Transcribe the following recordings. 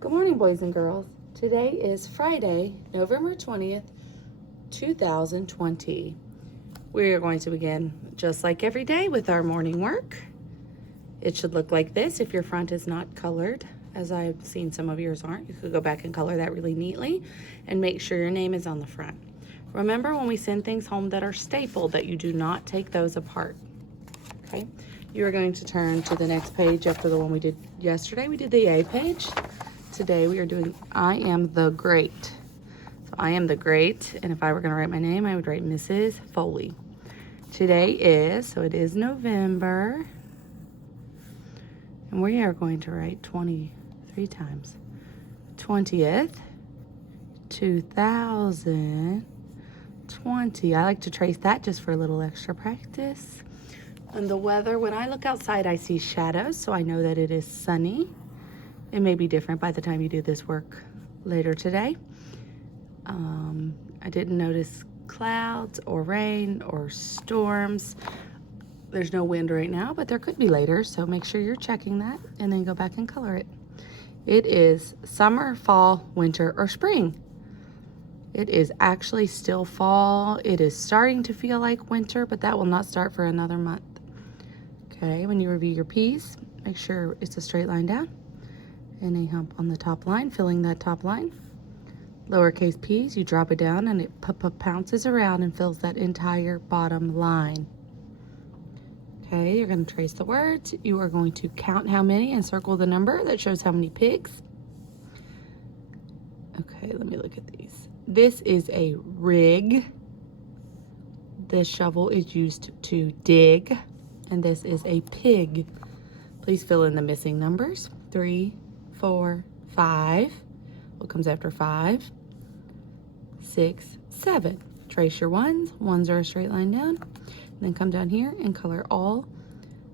Good morning, boys and girls. Today is Friday, November 20th, 2020. We are going to begin just like every day with our morning work. It should look like this if your front is not colored, as I've seen some of yours aren't. You could go back and color that really neatly and make sure your name is on the front. Remember, when we send things home that are stapled, that you do not take those apart. Okay, you are going to turn to the next page after the one we did yesterday. We did the A page. Today we are doing I am the great. So I am the great, and if I were going to write my name, I would write Mrs. Foley. Today is, so it is November, and we are going to write 23 times. 20th, 2020. I like to trace that just for a little extra practice. And the weather, when I look outside, I see shadows, so I know that it is sunny. It may be different by the time you do this work later today. I didn't notice clouds or rain or storms. There's no wind right now, but there could be later, so make sure you're checking that and then go back and color it. It is summer, fall, winter, or spring. It is actually still fall. It is starting to feel like winter, but that will not start for another month. Okay, when you review your P's, make sure it's a straight line down and a hump on the top line, filling that top line. Lowercase p's, you drop it down and it pounces around and fills that entire bottom line. Okay, you're going to trace the words. You are going to count how many and circle the number that shows how many pigs. Okay, let me look at these. This is a rig. This shovel is used to dig, and this is a pig. Please fill in the missing numbers. 3, 4, 5. What comes after 5? 6, 7. Trace your ones. Ones are a straight line down. And then come down here and color all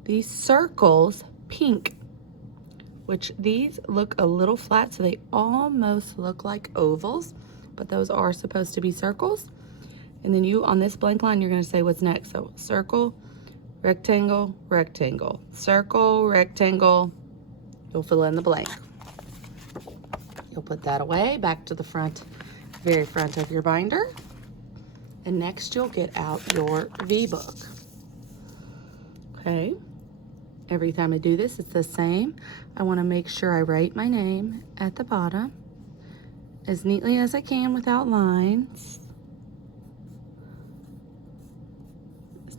these circles pink, which these look a little flat, so they almost look like ovals, but those are supposed to be circles. And then you, on this blank line, you're going to say what's next. So circle, rectangle, rectangle, circle, rectangle. You'll fill in the blank. You'll put that away, back to the front, very front of your binder. And next you'll get out your V-book. Okay, every time I do this, it's the same. I want to make sure I write my name at the bottom as neatly as I can without lines.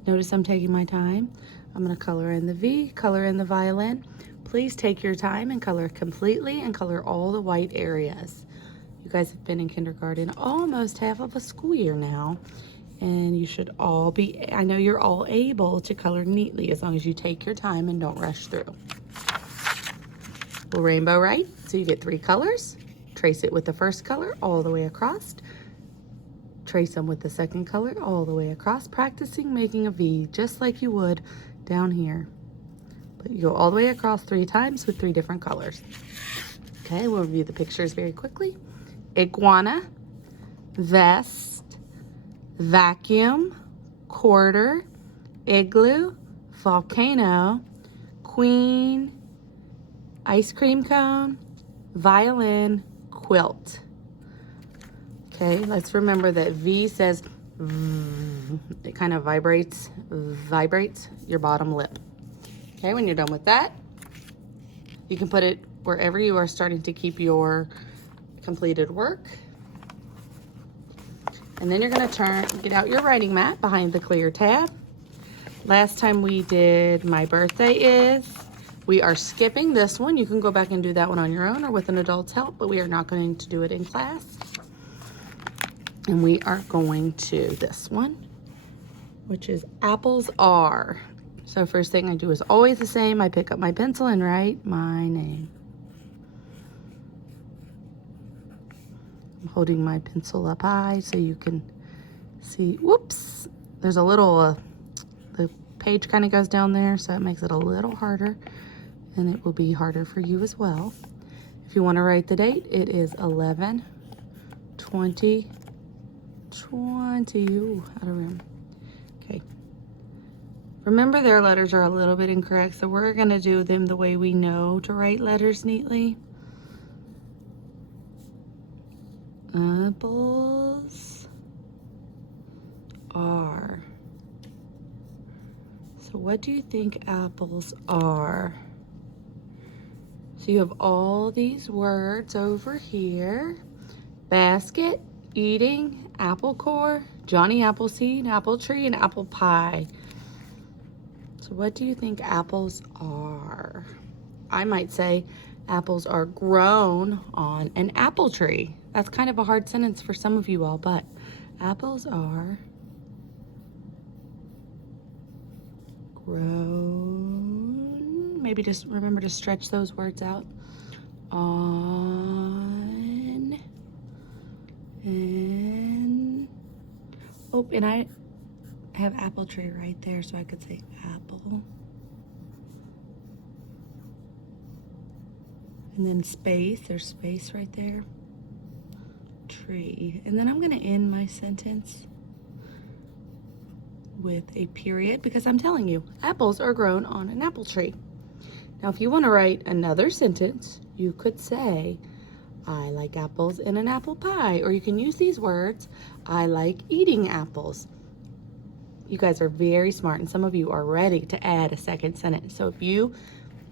Notice I'm taking my time. I'm going to color in the V, color in the violin. Please take your time and color completely and color all the white areas. You guys have been in kindergarten almost half of a school year now, and you should all be, I know you're all able to color neatly as long as you take your time and don't rush through. We'll rainbow write, so you get 3 colors. Trace it with the first color all the way across. Trace them with the second color all the way across, practicing making a V just like you would down here. But you go all the way across 3 times with 3 different colors. Okay, we'll review the pictures very quickly. Iguana, vest, vacuum, quarter, igloo, volcano, queen, ice cream cone, violin, quilt. Okay, let's remember that V says it kind of vibrates your bottom lip. Okay, when you're done with that, you can put it wherever you are starting to keep your completed work. And then you're going to get out your writing mat behind the clear tab. Last time we did my birthday is. We are skipping this one. You can go back and do that one on your own or with an adult's help, but we are not going to do it in class. And we are going to this one, which is apples are. So first thing I do is always the same. I pick up my pencil and write my name. I'm holding my pencil up high so you can see. Whoops, there's a little, the page kind of goes down there, so it makes it a little harder, and it will be harder for you as well. If you want to write the date, it is 11/20/20. Ooh, out of room. Okay. Remember, their letters are a little bit incorrect, so we're going to do them the way we know to write letters neatly. Apples are. So what do you think apples are? So you have all these words over here. Basket, eating, apple core, Johnny Appleseed, apple tree, and apple pie. So what do you think apples are? I might say apples are grown on an apple tree. That's kind of a hard sentence for some of you all, but apples are grown. Maybe just remember to stretch those words out. On and oh, and I have apple tree right there, so I could say apple. And then space, there's space right there. Tree. And then I'm gonna end my sentence with a period because I'm telling you, apples are grown on an apple tree. Now, if you wanna write another sentence, you could say, I like apples in an apple pie, or you can use these words, I like eating apples. You guys are very smart, and some of you are ready to add a second sentence. So if you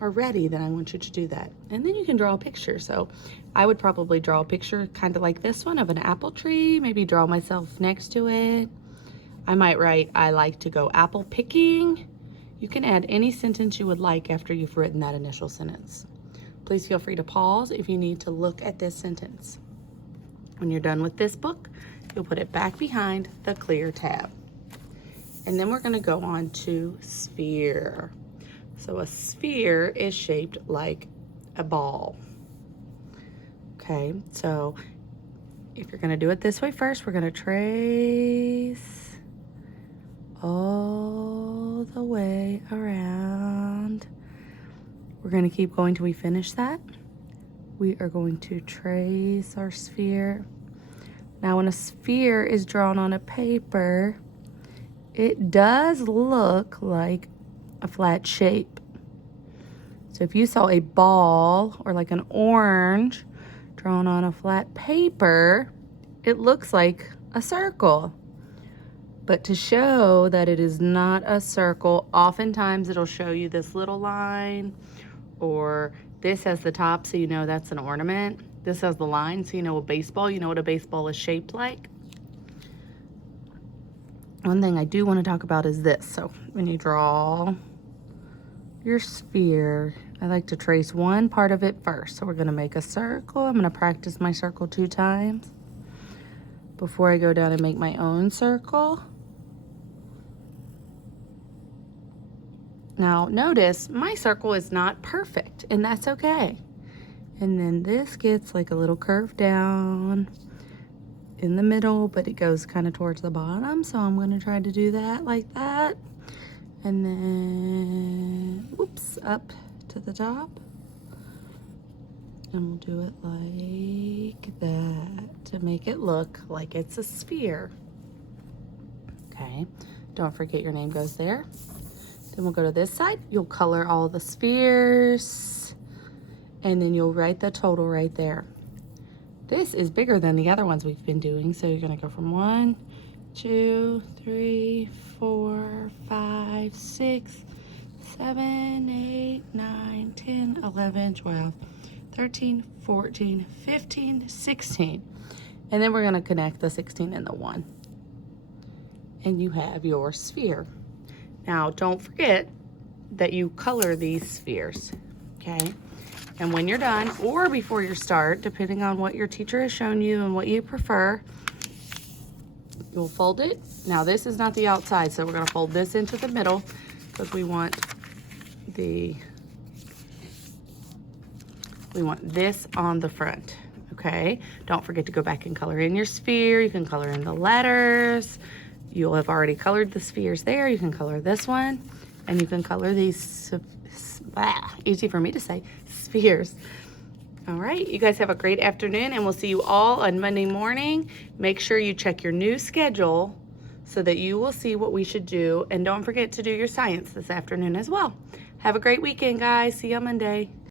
are ready, then I want you to do that. And then you can draw a picture. So I would probably draw a picture kind of like this one of an apple tree, maybe draw myself next to it. I might write, I like to go apple picking. You can add any sentence you would like after you've written that initial sentence. Please feel free to pause if you need to look at this sentence. When you're done with this book, you'll put it back behind the clear tab. And then we're gonna go on to sphere. So a sphere is shaped like a ball. Okay, so if you're gonna do it this way first, we're gonna trace all the way around. We're gonna keep going till we finish that. We are going to trace our sphere. Now when a sphere is drawn on a paper, it does look like a flat shape. So if you saw a ball or like an orange drawn on a flat paper, it looks like a circle. But to show that it is not a circle, oftentimes it'll show you this little line, or this has the top so you know that's an ornament. This has the line so you know you know what a baseball is shaped like. One thing I do want to talk about is this. So when you draw your sphere, I like to trace one part of it first. So we're going to make a circle. I'm going to practice my circle 2 times before I go down and make my own circle. Now notice my circle is not perfect, and that's okay. And then this gets like a little curve down in the middle, but it goes kind of towards the bottom. So I'm going to try to do that like that. And then, oops, up to the top. And we'll do it like that to make it look like it's a sphere. Okay, don't forget your name goes there. Then we'll go to this side. You'll color all the spheres, and then you'll write the total right there. This is bigger than the other ones we've been doing, so you're gonna go from 1, 2, 3, 4, 5, 6, 7, 8, 9, 10, 11, 12, 13, 14, 15, 16. And then we're gonna connect the 16 and the 1. And you have your sphere. Now, don't forget that you color these spheres, okay? And when you're done, or before you start, depending on what your teacher has shown you and what you prefer, you'll fold it. Now, this is not the outside, so we're gonna fold this into the middle because we want this on the front, okay? Don't forget to go back and color in your sphere. You can color in the letters. You'll have already colored the spheres there. You can color this one, and you can color these, easy for me to say, spheres. All right, you guys have a great afternoon, and we'll see you all on Monday morning. Make sure you check your new schedule so that you will see what we should do. And don't forget to do your science this afternoon as well. Have a great weekend, guys. See you on Monday.